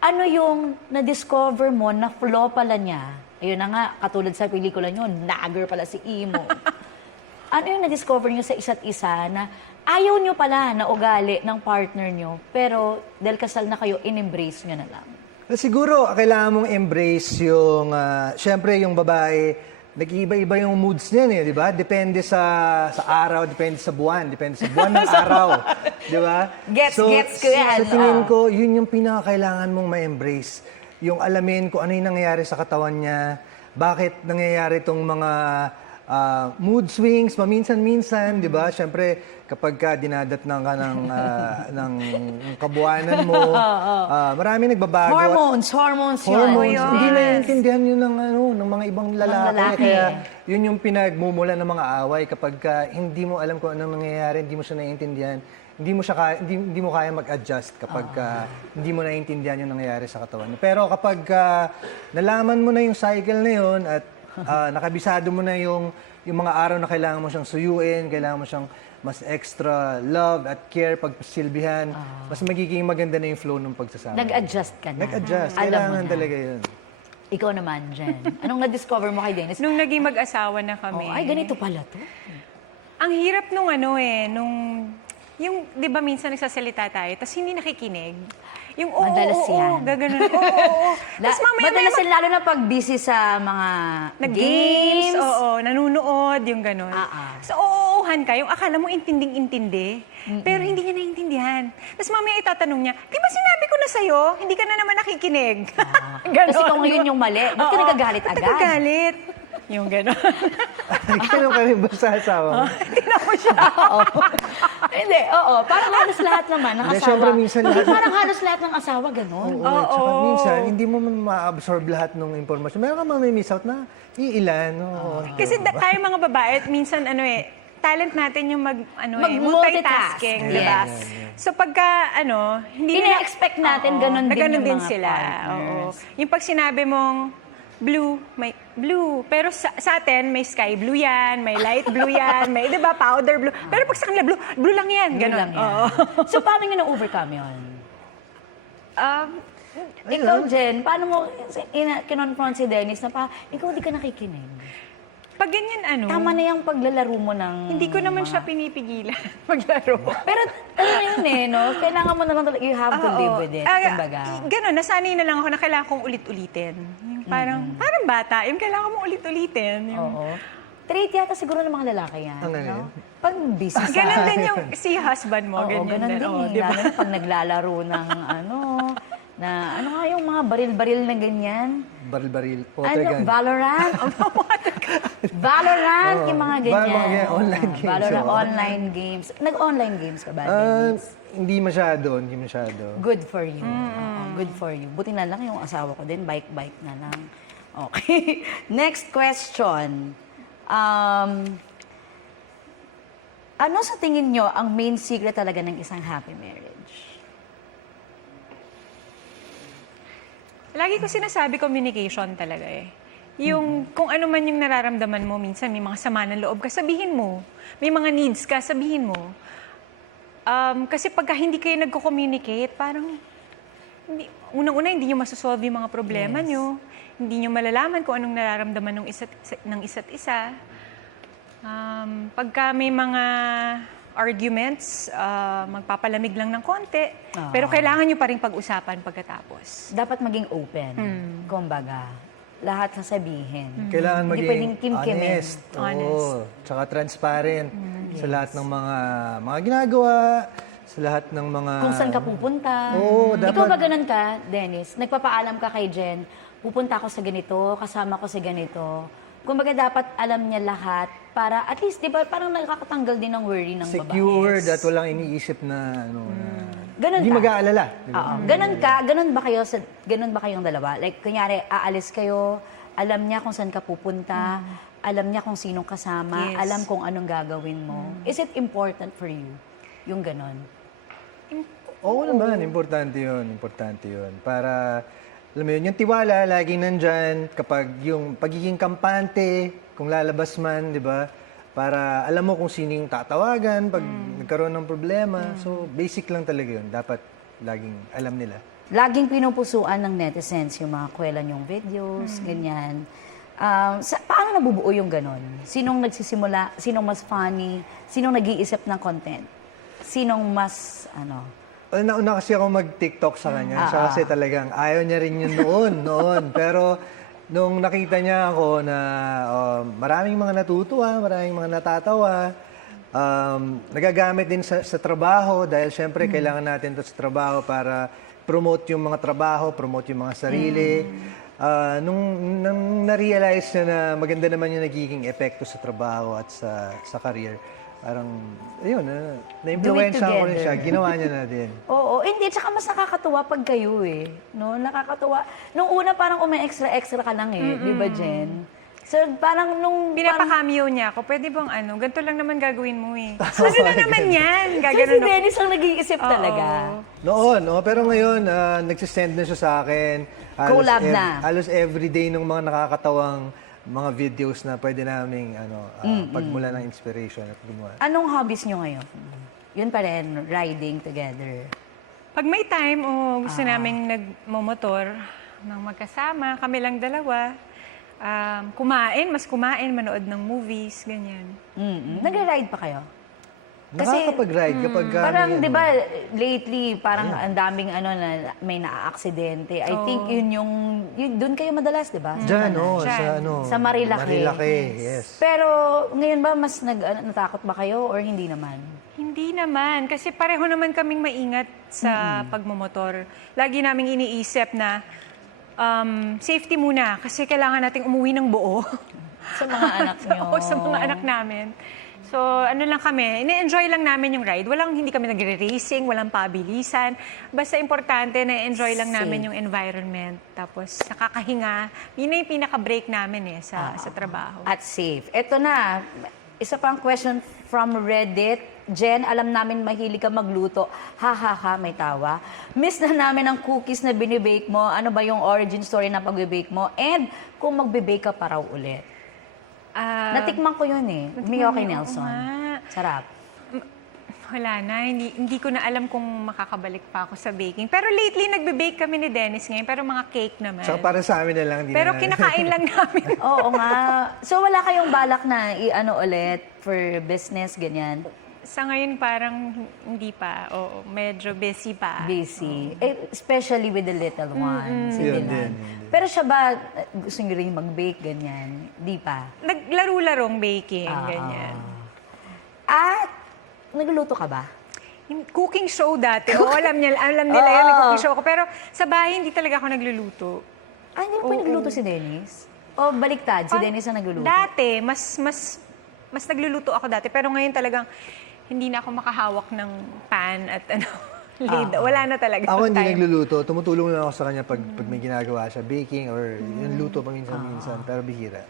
Ano yung na-discover mo na flaw pala niya? Ayun na nga, katulad sa pelikula nyo, nagger pala si Imo. Ano yung na-discover nyo sa isa't isa na ayaw nyo pala na ugali ng partner nyo, pero dahil kasal na kayo, in-embrace nyo na lang? Siguro, kailangan mong embrace yung, syempre yung babae, nag-iiba-iba yung moods niyan di ba? Depende sa araw, depende sa buwan ng araw, di ba? Gets ko yan. Sa tingin ko, yun yung pinakakailangan mong ma-embrace. Yung alamin kung ano yung nangyayari sa katawan niya, bakit nangyayari itong mga mood swings, paminsan-minsan, di ba? Siyempre, kapag ka dinadatnan ka ng kabuanan mo, marami nagbabago. Hormones yun. Hindi naiintindihan yun ng mga ibang lalaki. Kaya yun yung pinagmumula ng mga away. Kapag ka hindi mo alam kung anong nangyayari, hindi mo siya naiintindihan, hindi mo kaya mag-adjust kapag hindi mo naiintindihan yung nangyayari sa katawan. Pero kapag nalaman mo na yung cycle na yun at nakabisado mo na yung mga araw na kailangan mo siyang suyuin, kailangan mo siyang mas extra love at care pagsilbihan, mas magiging maganda na yung flow ng pagsasama. Nag-adjust ka na. Nag-adjust. Alam mo Kailangan na. talaga yun. Ikaw naman, Jen. Anong na-discover mo kay Dennis? Nung naging mag-asawa na kami. Ay, ganito pala to. Ang hirap nung yung, di ba minsan nagsasalita tayo, tapos hindi nakikinig. Yung Madalas yan. gaganon. Oo. Tapos mamaya Madalas yan, lalo na pag busy sa mga nag-games, nanunood, yung gano'n. So, uuuhan ka, yung akala mo intinding-intindi, pero hindi niya naiintindihan. Tapos mamaya itatanong niya, di ba sinabi ko na sa'yo, hindi ka na naman nakikinig? Tapos ikaw ngayon yung mali. Ba't ka nagagalit agad? Nagagalit. Yung gano'n. Ganun ka rin ba sa asawa mo? Tinan mo siya. Hindi, oo. Parang halos lahat naman ng Hindi, asawa. syempre minsan lahat- Parang halos lahat ng asawa, gano'n. Oo. At saka minsan, hindi mo ma-absorb lahat ng impormasyon. Meron ka mamimiss out na iilan. Kasi tayo mga babae, minsan talent natin yung multitasking, Mag-multitask. di ba? Yes. So pagka, hindi nila... Ina-expect natin ganun na din ganun yung din mga sila. partners. Oo. Yung pag sinabi mong blue, may blue. Pero sa atin, may sky blue yan, may light blue yan, may, di ba, powder blue. Pero pag sa kanila, blue lang yan. Ganun Ganun. lang yan. Oo. So, paano nyo na-overcome yun? Ikaw, Jen, paano mo kinonfront si Dennis na ikaw di ka nakikinig? Pag ganyan, Tama na yung paglalaro mo ng... hindi ko naman siya pinipigilan maglaro. Pero ano yun no? Kailangan mo na lang talaga, you have to live with it. Kumbaga. Ganun, nasanay na lang ako na kailangan kong ulit-ulitin. Yung parang bata, yung kailangan mong ulit-ulitin. Yung... Oo. Trait yata siguro ng mga lalaki yan. Ang No? Pag busy sa... Ganun din yung si husband mo, Oo, ganyan ganun din. din. Di ba? Lalo na pag naglalaro ng ano nga yung mga baril-baril na ganyan. Baril-baril, Ano? potregan. Valorant? Valorant, yung mga ganyan. Online games. Valorant, Oo. online games. Nag-online games ka ba, Dennis? Hindi masyado. Good for you. Oo, good for you. Buti na lang yung asawa ko din, bike-bike na lang. Okay. Next question. Ano sa tingin nyo ang main secret talaga ng isang happy marriage? Lagi ko sinasabi communication talaga Yung kung ano man yung nararamdaman mo, minsan may mga sama ng loob ka, sabihin mo. May mga needs ka, sabihin mo. Kasi pagka hindi kayo nagko-communicate, parang unang-una hindi nyo masosolve yung mga problema nyo. Hindi nyo malalaman kung anong nararamdaman ng isa't isa. Pagka may mga arguments, magpapalamig lang ng konti. Pero kailangan nyo pa rin pag-usapan pagkatapos. Dapat maging open. Kumbaga, lahat sasabihin. Kailangan Hindi maging pwedeng kim-kimin. honest. Honest. Oo. Tsaka transparent sa lahat ng mga ginagawa, sa lahat ng mga... Kung saan ka pupunta. Oo, dapat... Ikaw ba ganun ka, Dennis? Nagpapaalam ka kay Jen, pupunta ako sa ganito, kasama ko sa ganito. Kumbaga dapat alam niya lahat para at least, di ba, parang nakakatanggal din ng worry ng babae. Secured at walang iniisip na Ganun hindi ka? mag-aalala. Di ba? Oo. Ganun ba kayong dalawa? Like, kunyari, aalis kayo, alam niya kung saan ka pupunta, alam niya kung sinong kasama, Yes. alam kung anong gagawin mo. Is it important for you? Yung ganon? Oo naman, importante yun. Para, alam mo yun, yung tiwala, laging nandyan. Kapag yung pagiging kampante, kung lalabas man, di ba? Para alam mo kung sino yung tatawagan pag nagkaroon ng problema. So, basic lang talaga yun. Dapat laging alam nila. laging pinupusuan ng netizens yung mga kwela niyong videos, ganyan. Paano nabubuo yung ganon? Sinong nagsisimula? Sinong mas funny? Sinong nag-iisip ng content? Sinong mas, Nauna kasi ako mag-TikTok sa kanya. Siya kasi talagang ayaw niya rin yun noon. Pero nung nakita niya ako na maraming mga natutuwa, maraming mga natatawa, nagagamit din sa trabaho dahil syempre kailangan natin to sa trabaho para promote yung mga trabaho, promote yung mga sarili. Nung na-realize niya na maganda naman yung nagiging epekto sa trabaho at sa career, parang, ayun, na-influensya ko rin siya. Ginawa niya na din. Oo, hindi. Tsaka mas nakakatuwa pag kayo eh. No? Nakakatuwa. Nung una parang extra ka lang eh. Di ba, Jen? So, parang nung... Pinapa-cameo niya ako, pwede bang ganito lang naman gagawin mo eh. So, na naman yan. So, si Gaganon ako. Dennis ang nag-iisip talaga. Noon, pero ngayon, nagsisend na siya sa akin. Collab na. Halos everyday ng mga nakakatawang mga videos na pwede naming pagmula ng inspiration at gumawa. Anong hobbies nyo ngayon? Yun pa rin, riding together. Pag may time o gusto naming nagmomotor ng magkasama, kami lang dalawa, kumain, manood ng movies, ganyan. Nag-ride pa kayo? Nakakapag-ride kapag... Parang, di ba, lately, parang ang daming na may naa-aksidente. I think yun doon kayo madalas, di ba? Diyan, Diyan. Sa Marilake. Marilake, yes. Pero ngayon ba, mas natakot ba kayo or hindi naman? Hindi naman, kasi pareho naman kaming maingat sa pagmomotor. Lagi naming iniisip na safety muna, kasi kailangan nating umuwi ng buo. Sa mga anak nyo? Oo, sa mga anak namin. So, lang kami, ini-enjoy lang namin yung ride. Hindi kami nagre-racing, walang pabilisan. Basta importante na enjoy lang namin yung environment. Tapos, nakakahinga. Yun na yung pinaka-break namin sa trabaho. At safe. Ito na, isa pang question from Reddit. Jen, alam namin mahilig ka magluto. Ha, may tawa. Miss na namin ang cookies na binibake mo. Ano ba yung origin story na pag-bake mo? And kung magbe-bake ka pa raw ulit. Natikman ko yun eh. Miyoki Nelson. Sarap. Wala na, hindi ko na alam kung makakabalik pa ako sa baking. Pero lately, nagbe-bake kami ni Dennis ngayon, pero mga cake naman. Saka para sa amin na lang. Pero kinakain lang namin. Oo nga. So wala kayong balak na ulit for business, ganyan? Sa ngayon, parang hindi pa. Oo, medyo busy pa. Busy. Especially with the little one. Si Yun Dylan. din. Pero siya ba, gusto niyo rin mag-bake, ganyan? Di pa? Naglaro-larong baking, ganyan. At, nagluluto ka ba? Cooking show dati. Oo, alam nila yun, may cooking show ko. Pero sa bahay, hindi talaga ako nagluluto. Hindi mo pa nagluluto si Dennis? O baliktad, si Dennis ang nagluluto? Dati, mas nagluluto ako dati. Pero ngayon talagang, hindi na ako makahawak ng pan at lid. Wala na talaga. Ako hindi time. nagluluto. Tumutulong lang ako sa kanya pag may ginagawa siya, baking or yung luto paminsan-minsan, pero bihira.